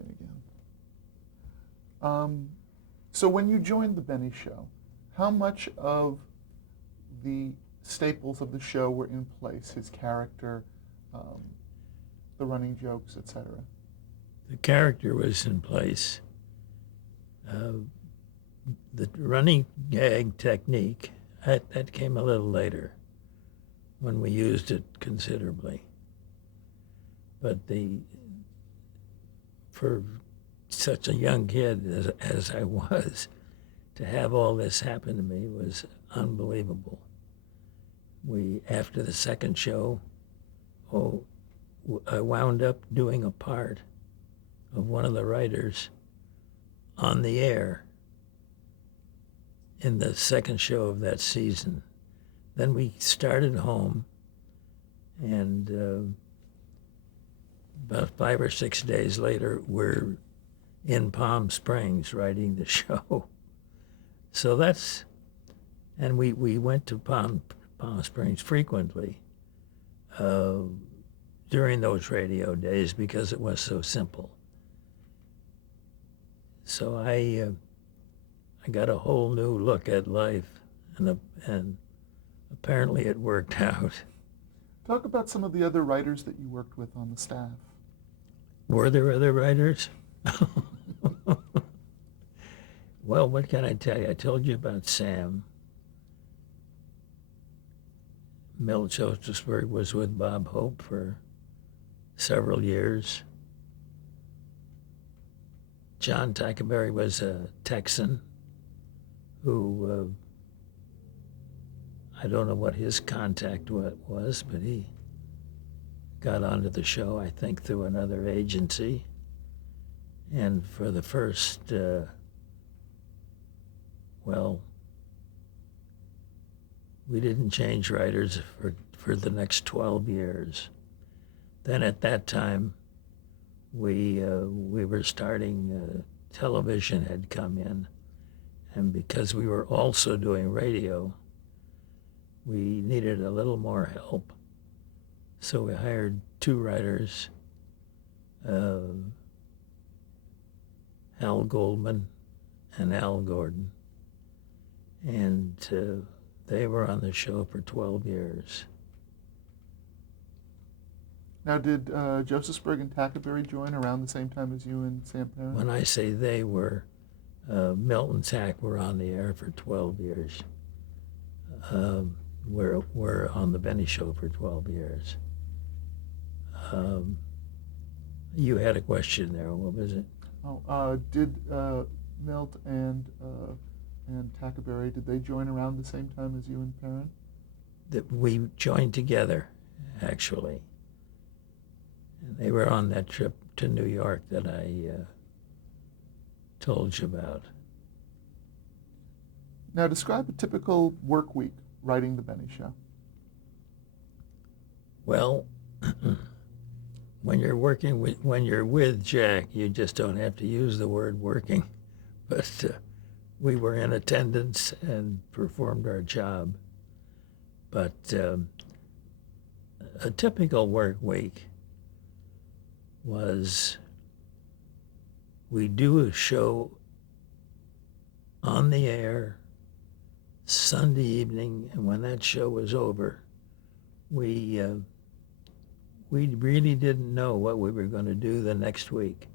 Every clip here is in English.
family again. So when you joined the Benny Show, how much of the staples of the show were in place? His character, um, the running jokes, etc. The character was in place. The running gag technique, that came a little later when we used it considerably. But for such a young kid as I was, to have all this happen to me was unbelievable. After the second show, I wound up doing a part of one of the writers on the air in the second show of that season. Then we started home, and about 5 or 6 days later, we're in Palm Springs writing the show. So and we went to Palm Springs frequently during those radio days because it was so simple. So I got a whole new look at life, and apparently it worked out. Talk about some of the other writers that you worked with on the staff. Were there other writers? Well, what can I tell you? I told you about Sam. Milt Josefsberg was with Bob Hope for several years. John Tackleberry was a Texan who, I don't know what his contact was, but he got onto the show, I think, through another agency. And for the first, we didn't change writers for the next 12 years. Then at that time, we were starting, television had come in, and because we were also doing radio, we needed a little more help. So we hired 2 writers, Al Goldman and Al Gordon, and they were on the show for 12 years. Now, did Josefsberg and Tackleberry join around the same time as you and Sam Perrin? When I say they were, Milt and Tack were on the air for 12 years. We're on the Benny Show for 12 years. You had a question there. What was it? Did Milt and Tackleberry, did they join around the same time as you and Perrin? That we joined together, actually. And they were on that trip to New York that I told you about. Now, describe a typical work week writing the Benny Show. Well, when you're with Jack, you just don't have to use the word working. But we were in attendance and performed our job. But a typical work week was we do a show on the air Sunday evening, and when that show was over, we really didn't know what we were going to do the next week.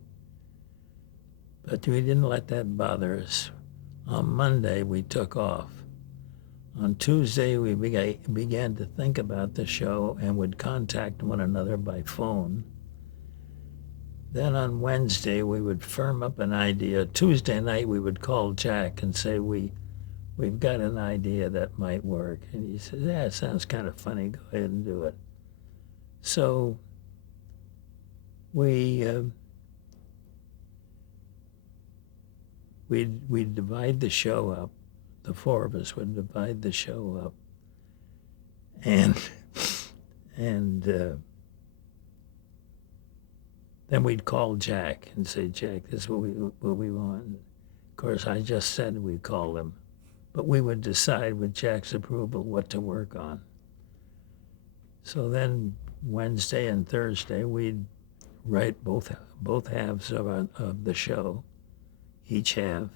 But we didn't let that bother us. On Monday, we took off. On Tuesday, we began to think about the show and would contact one another by phone. Then on Wednesday, we would firm up an idea. Tuesday night, we would call Jack and say, we've got an idea that might work. And he said, yeah, it sounds kind of funny. Go ahead and do it. So we'd divide the show up. The 4 of us would divide the show up. And then we'd call Jack and say, Jack, this is what we want. Of course, I just said we'd call him. But we would decide with Jack's approval what to work on. So then Wednesday and Thursday, we'd write both halves of the show, each half,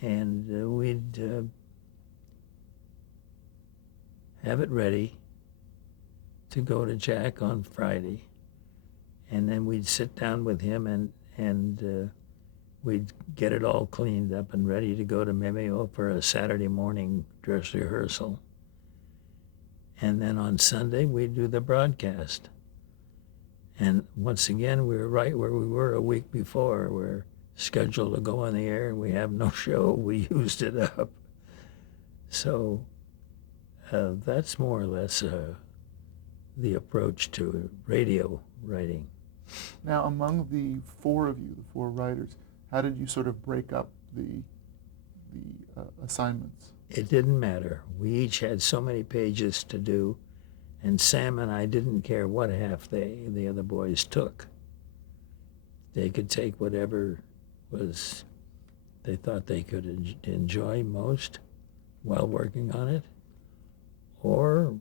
and we'd have it ready to go to Jack on Friday, and then we'd sit down with him and we'd get it all cleaned up and ready to go to Mimeo for a Saturday morning dress rehearsal. And then on Sunday, we'd do the broadcast. And once again, we were right where we were a week before. We're scheduled to go on the air, and we have no show. We used it up. So that's more or less the approach to radio writing. Now, among the four of you, the four writers, how did you sort of break up the assignments? It didn't matter. We each had so many pages to do, and Sam and I didn't care what half the other boys took. They could take whatever was they thought they could enjoy most while working on it, or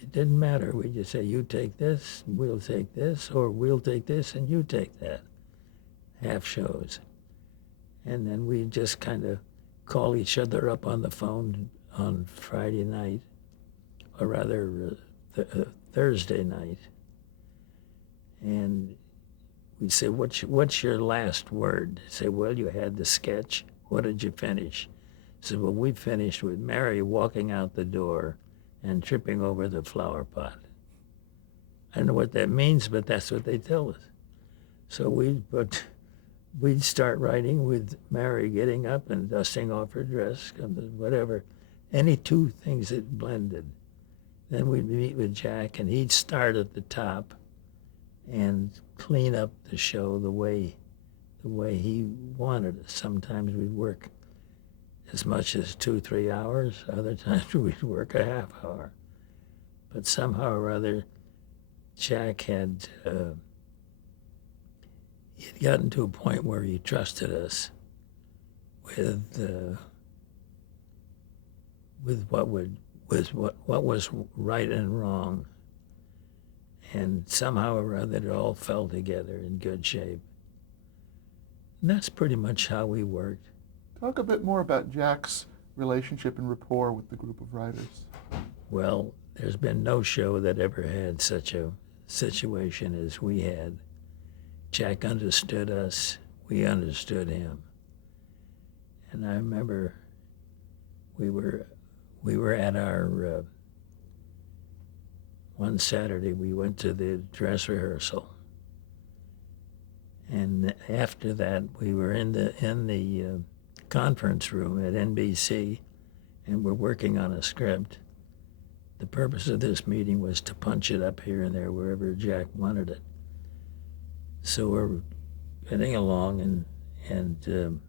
it didn't matter. We just say, you take this, we'll take this, or we'll take this and you take that. Half shows. And then we just kind of call each other up on the phone on Friday night, or rather Thursday night, and we'd say, what's your last word? Say, well, you had the sketch. What did you finish? So, well, we finished with Mary walking out the door and tripping over the flower pot. I don't know what that means, but that's what they tell us. So we'd start writing with Mary getting up and dusting off her dress, whatever, any two things that blended. Then we'd meet with Jack, and he'd start at the top and clean up the show the way he wanted it. Sometimes we'd work as much as 2-3 hours. Other times we'd work a half hour. But somehow or other, Jack had he'd gotten to a point where he trusted us with what was right and wrong, and somehow or other it all fell together in good shape. And that's pretty much how we worked. Talk a bit more about Jack's relationship and rapport with the group of writers. Well, there's been no show that ever had such a situation as we had. Jack understood us. We understood him. And I remember we were at our one Saturday we went to the dress rehearsal, and after that we were in the conference room at NBC, and we're working on a script. The purpose of this meeting was to punch it up here and there wherever Jack wanted it. So we're getting along, and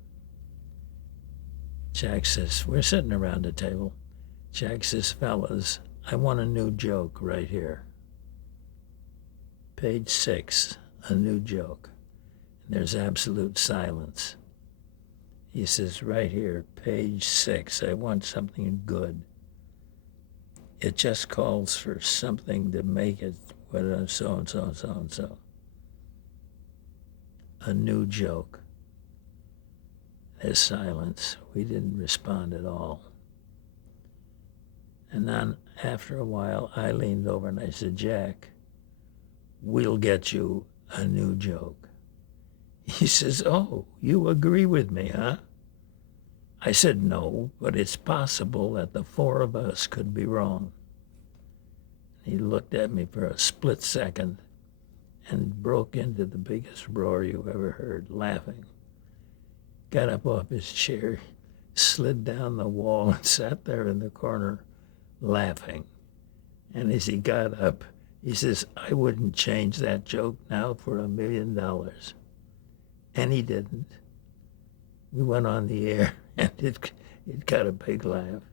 Jack says, we're sitting around the table. Jack says, fellas, I want a new joke right here. Page 6, a new joke. And there's absolute silence. He says, right here, page 6, I want something good. It just calls for something to make it so-and-so. A new joke. There's silence. We didn't respond at all. And then after a while, I leaned over and I said, Jack, we'll get you a new joke. He says, oh, you agree with me, huh? I said, no, but it's possible that the four of us could be wrong. He looked at me for a split second and broke into the biggest roar you ever heard, laughing. Got up off his chair, slid down the wall, and sat there in the corner laughing. And as he got up, he says, I wouldn't change that joke now for $1 million. And he didn't. We went on the air, and it got a big laugh.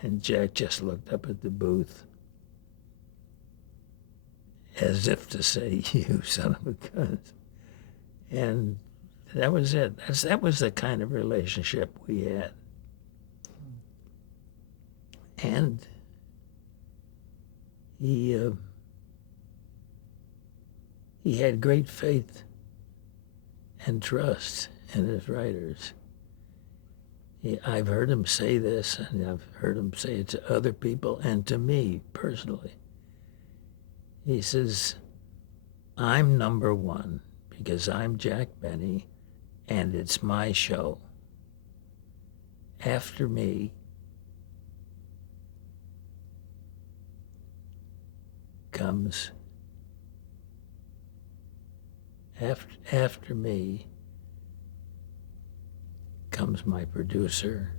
And Jack just looked up at the booth as if to say, you son of a gun. And that was it. That was the kind of relationship we had. And he he had great faith and trust in his writers. I've heard him say this, and I've heard him say it to other people and to me personally. He says, I'm number one because I'm Jack Benny and it's my show. After me comes, after me comes my producer,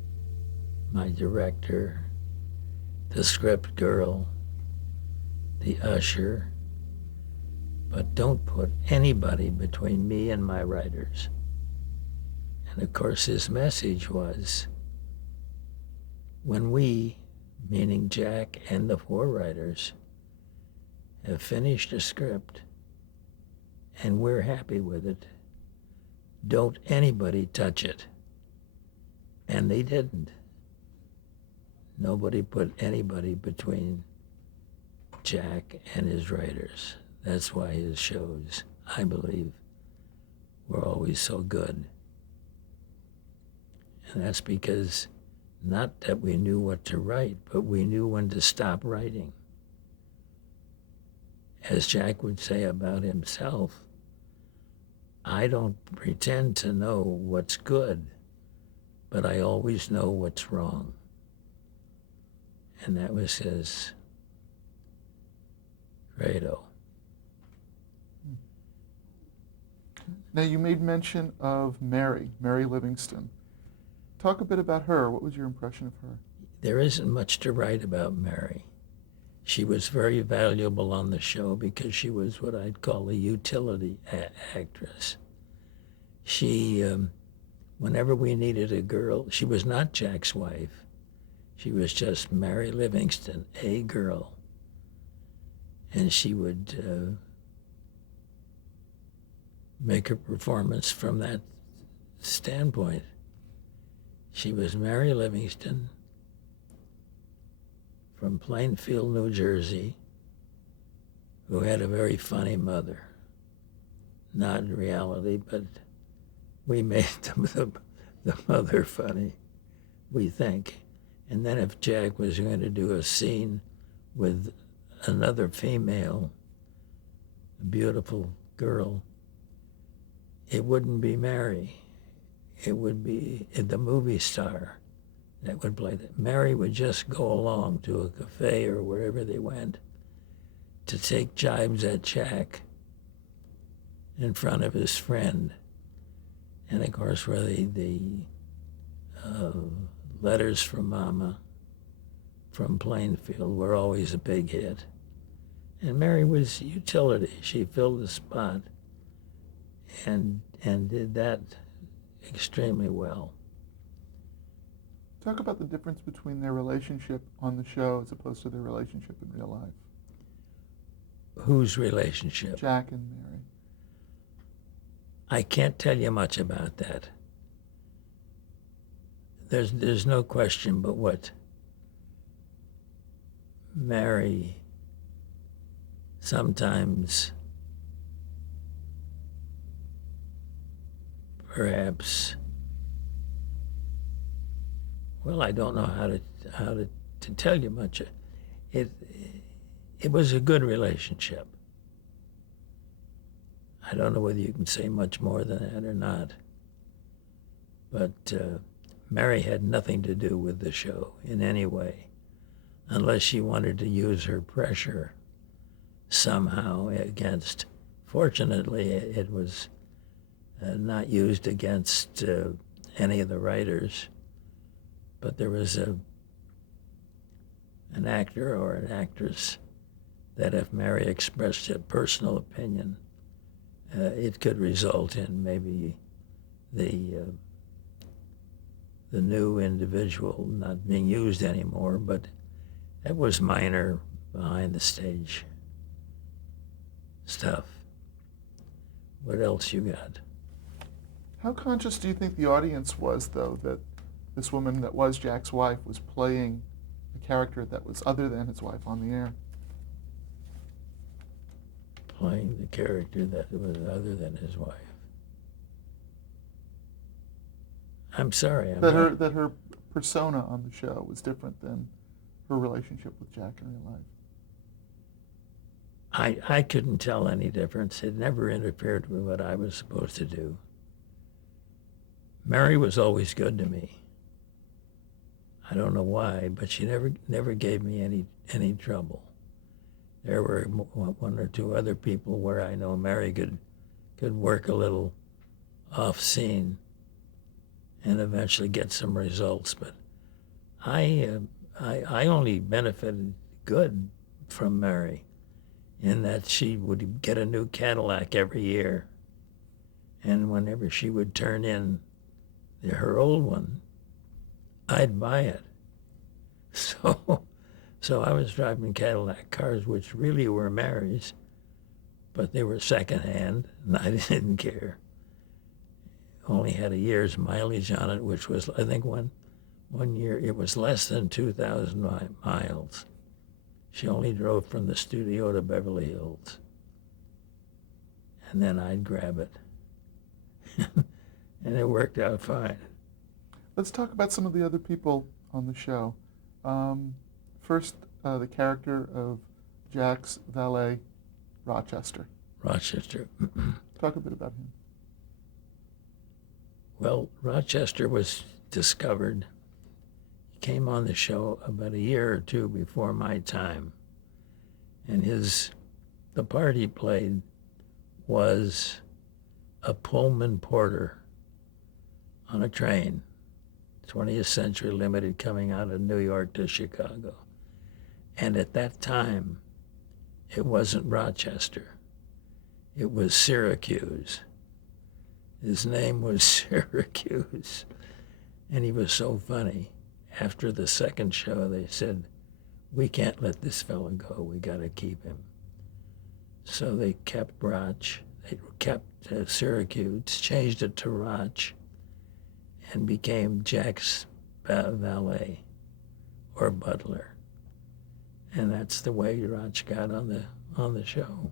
my director, the script girl, the usher, but don't put anybody between me and my writers. And of course his message was, when we, meaning Jack and the four writers, have finished a script and we're happy with it, don't anybody touch it. And they didn't. Nobody put anybody between Jack and his writers. That's why his shows, I believe, were always so good. And that's because not that we knew what to write, but we knew when to stop writing. As Jack would say about himself, I don't pretend to know what's good, but I always know what's wrong. And that was his credo. Now, you made mention of Mary Livingston. Talk a bit about her. What was your impression of her? There isn't much to write about Mary. She was very valuable on the show because she was what I'd call a utility actress. She, whenever we needed a girl, she was not Jack's wife. She was just Mary Livingston, a girl. And she would make her performance from that standpoint. She was Mary Livingston from Plainfield, New Jersey, who had a very funny mother. Not in reality, but we made the mother funny, we think. And then if Jack was going to do a scene with another female, a beautiful girl, it wouldn't be Mary. It would be the movie star that would play that. Mary would just go along to a cafe or wherever they went to take jibes at Jack in front of his friend. And of course, where the letters from Mama from Plainfield were always a big hit. And Mary was utility. She filled the spot and did that extremely well. Talk about the difference between their relationship on the show as opposed to their relationship in real life. Whose relationship? Jack and Mary. I can't tell you much about that. There's no question but what Mary sometimes perhaps, well, I don't know how to tell you much. It was a good relationship. I don't know whether you can say much more than that or not. But Mary had nothing to do with the show in any way, unless she wanted to use her pressure somehow against. Fortunately, it was not used against any of the writers, but there was an actor or an actress that if Mary expressed a personal opinion, it could result in maybe the new individual not being used anymore, but that was minor behind the stage stuff. What else you got? How conscious do you think the audience was, though, that this woman that was Jack's wife was playing a character that was other than his wife on the air? playing the character that was other than his wife. I'm sorry, I'm That not. her persona on the show was different than her relationship with Jack in real life. I couldn't tell any difference. It never interfered with what I was supposed to do. Mary was always good to me. I don't know why, but she never gave me any trouble. There were one or two other people where I know Mary could work a little off scene and eventually get some results, but I only benefited good from Mary in that she would get a new Cadillac every year, and whenever she would turn in her old one, I'd buy it. So I was driving Cadillac cars, which really were Mary's, but they were secondhand, and I didn't care. Only had a year's mileage on it, which was, I think, one year it was less than 2,000 miles. She only drove from the studio to Beverly Hills, and then I'd grab it, and it worked out fine. Let's talk about some of the other people on the show. First, the character of Jack's valet, Rochester. Rochester. Talk a bit about him. Well, Rochester was discovered. He came on the show about a year or two before my time, and the part he played was a Pullman porter on a train, 20th Century Limited, coming out of New York to Chicago. And at that time, it wasn't Rochester. It was Syracuse. His name was Syracuse. And he was so funny. After the second show, they said, we can't let this fellow go. We got to keep him. So they kept Syracuse, changed it to Roch, and became Jack's valet or butler. And that's the way Roch got on the show.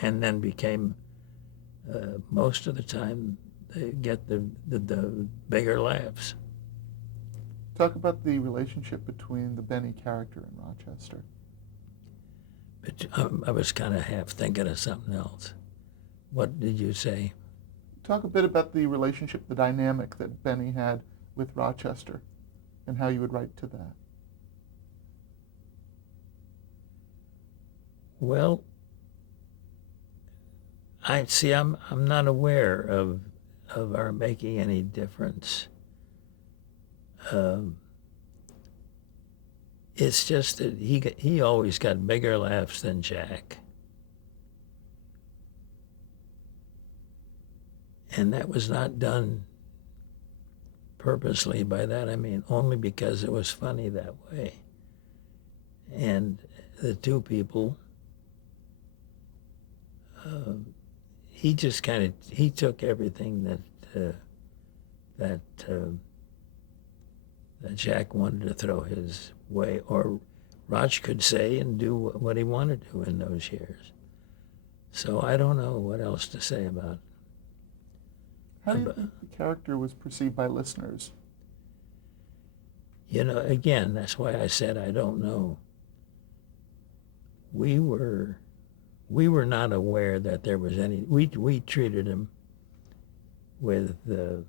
And then became, most of the time, they get the bigger laughs. Talk about the relationship between the Benny character and Rochester. But I was kind of half thinking of something else. What did you say? Talk a bit about the relationship, the dynamic that Benny had with Rochester, and how you would write to that. Well, I'm not aware of our making any difference. It's just that he always got bigger laughs than Jack. And that was not done purposely. By that I mean only because it was funny that way. And the two people, he just he took everything that Jack wanted to throw his way, or Roch could say and do what he wanted to in those years. So I don't know what else to say about it. How do you think the character was perceived by listeners? You know, again, that's why I said I don't know. We were not aware that there was any. We treated him with that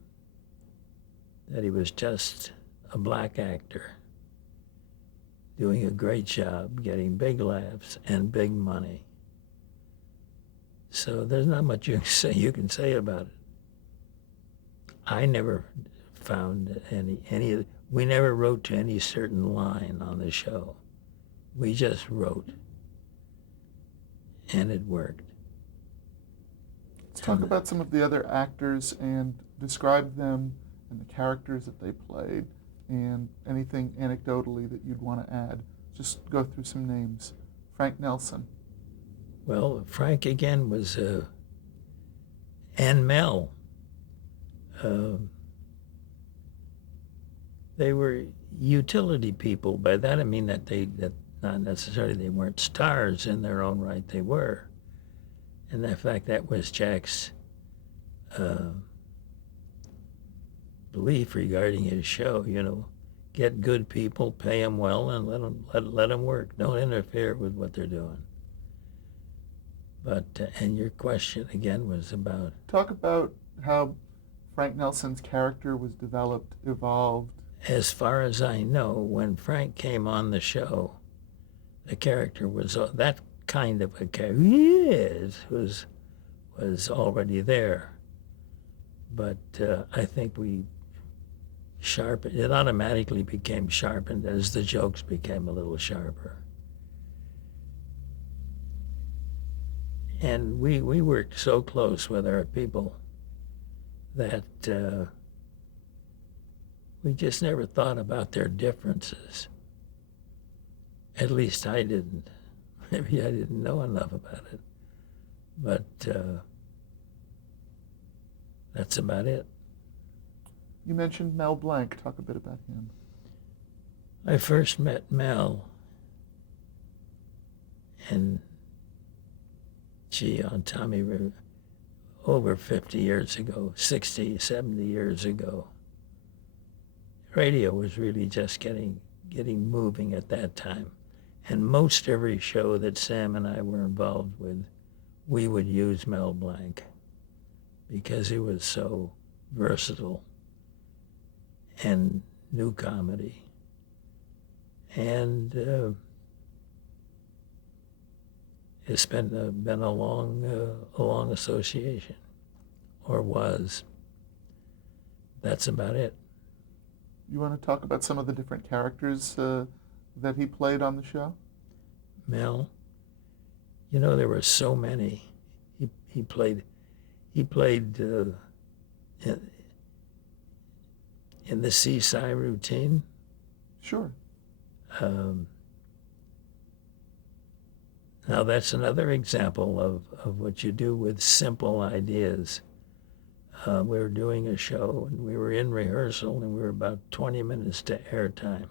he was just a black actor doing a great job, getting big laughs and big money. So there's not much you can say about it. I never found any. We never wrote to any certain line on the show. We just wrote, and it worked. Let's talk about some of the other actors and describe them and the characters that they played, and anything anecdotally that you'd want to add. Just go through some names. Frank Nelson. Well, Frank again was and Mel. They were utility people. By that I mean that not necessarily they weren't stars in their own right. They were, And in fact, that was Jack's belief regarding his show. Get good people, pay them well, and let them work. Don't interfere with what they're doing. But and your question again was about Talk about how Frank Nelson's character was developed, evolved. as far as I know, when Frank came on the show, the character was that kind of a character. Was already there, but I think we sharpened. It automatically became sharpened as the jokes became a little sharper. And we worked so close with our people that we just never thought about their differences. At least I didn't. Maybe I didn't know enough about it. But that's about it. You mentioned Mel Blanc. Talk a bit about him. I first met Mel, and on Tommy River over 50 years ago, 60, 70 years ago. Radio was really just getting moving at that time. And most every show that Sam and I were involved with, we would use Mel Blanc because he was so versatile and new comedy. And it's been a long association, or was. That's about it. You want to talk about some of the different characters that he played on the show? Mel, there were so many. He played in the Seaside Routine. Sure. Now that's another example of what you do with simple ideas. We were doing a show and we were in rehearsal and we were about 20 minutes to airtime.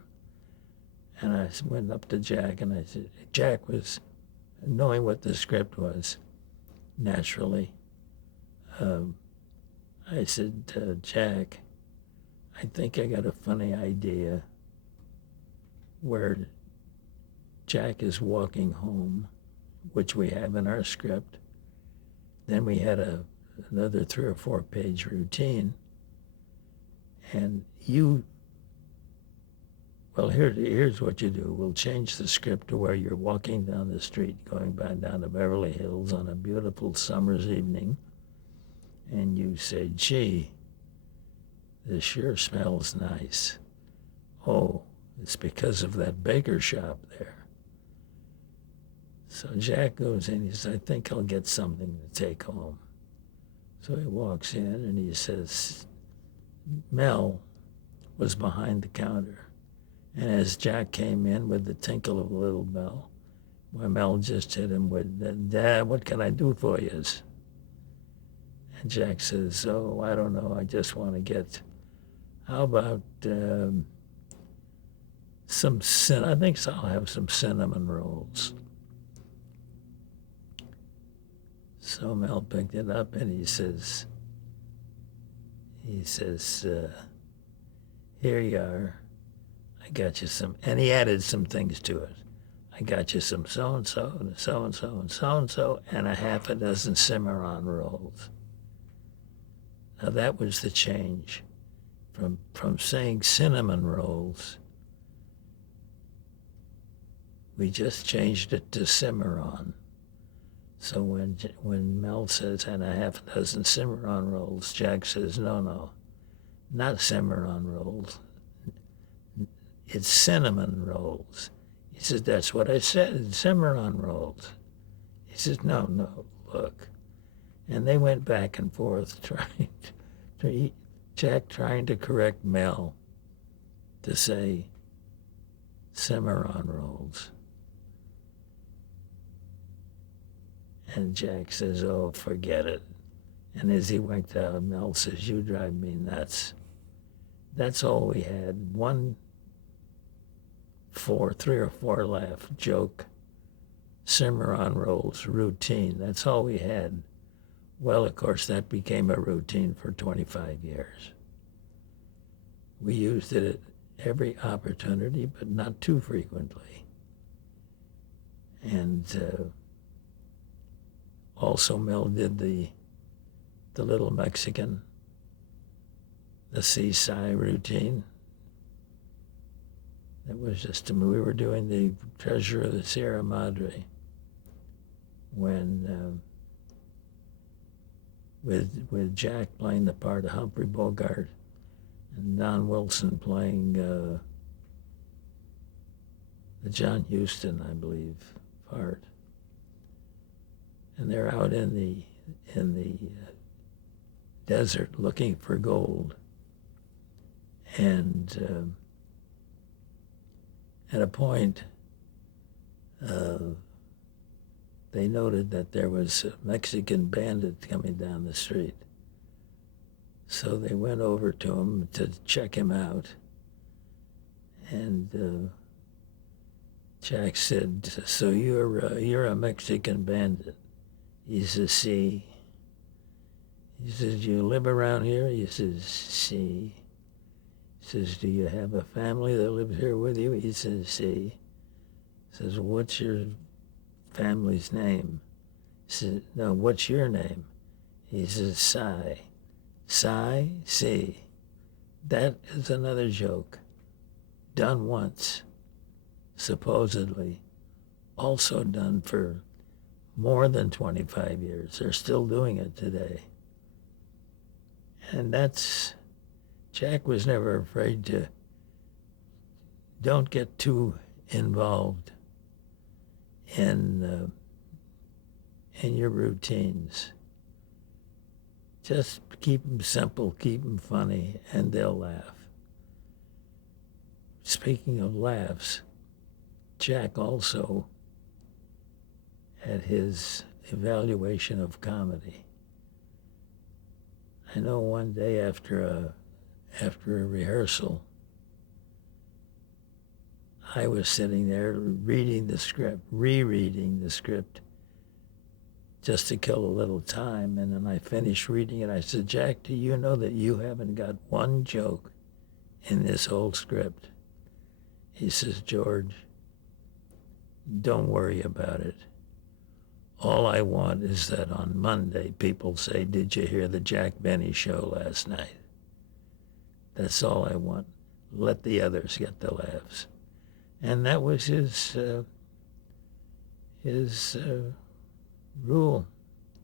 And I went up to Jack and I said, Jack was knowing what the script was, naturally. I said, Jack, I think I got a funny idea where Jack is walking home, which we have in our script. Then we had another 3 or 4 page routine. And here's what you do. We'll change the script to where you're walking down the street, going back down to Beverly Hills on a beautiful summer's evening. And you say, gee, this sure smells nice. Oh, it's because of that baker shop there. So Jack goes in, he says, I think I'll get something to take home. So he walks in and he says, Mel was behind the counter. And as Jack came in with the tinkle of a little bell, Mel just hit him with, Dad, what can I do for you? And Jack says, oh, I don't know, I just want to get, how about I think I'll have some cinnamon rolls. So Mel picked it up and he says, here you are. I got you some, and he added some things to it. I got you some so-and-so and so-and-so and so-and-so and a half a dozen Cimarron rolls. Now that was the change from saying cinnamon rolls. We just changed it to Cimarron. So when Mel says, and a half a dozen Cimarron rolls, Jack says, no, not Cimarron rolls. It's cinnamon rolls. He says, that's what I said, Cimarron rolls. He says, no, look. And they went back and forth Jack trying to correct Mel to say Cimarron rolls. And Jack says, oh, forget it. And as he went out, Mel says, you drive me nuts. That's all we had. 3 or 4 laugh joke Cimarron rolls, routine. That's all we had. Well, of course, that became a routine for 25 years. We used it at every opportunity, but not too frequently. And also Mel did the little Mexican, the seaside routine. It was just, we were doing the Treasure of the Sierra Madre when, with Jack playing the part of Humphrey Bogart and Don Wilson playing the John Huston, I believe, part. And they're out in the desert looking for gold. And at a point, they noted that there was a Mexican bandit coming down the street. So they went over to him to check him out. And Jack said, "So you're a Mexican bandit?" He says, "See." He says, "You live around here?" He says, "See." He says, "Do you have a family that lives here with you?" He says, "See." He says, "What's your family's name?" He says, "No, what's your name?" He says, "Cy." "Cy? See." That is another joke. Done once, supposedly. Also done for more than 25 years. They're still doing it today. And Jack was never afraid to, don't get too involved in your routines. Just keep them simple, keep them funny, and they'll laugh. Speaking of laughs, Jack also had his evaluation of comedy. I know one day after a rehearsal, I was sitting there reading the script, rereading the script, just to kill a little time. And then I finished reading it. I said, "Jack, do you know that you haven't got one joke in this whole script?" He says, "George, don't worry about it. All I want is that on Monday people say, 'Did you hear the Jack Benny show last night?' That's all I want. Let the others get the laughs." And that was his rule.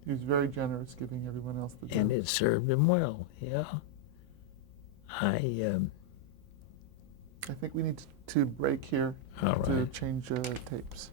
He was very generous, giving everyone else the joke. And it served him well, yeah. I think we need to break here All to right. change tapes.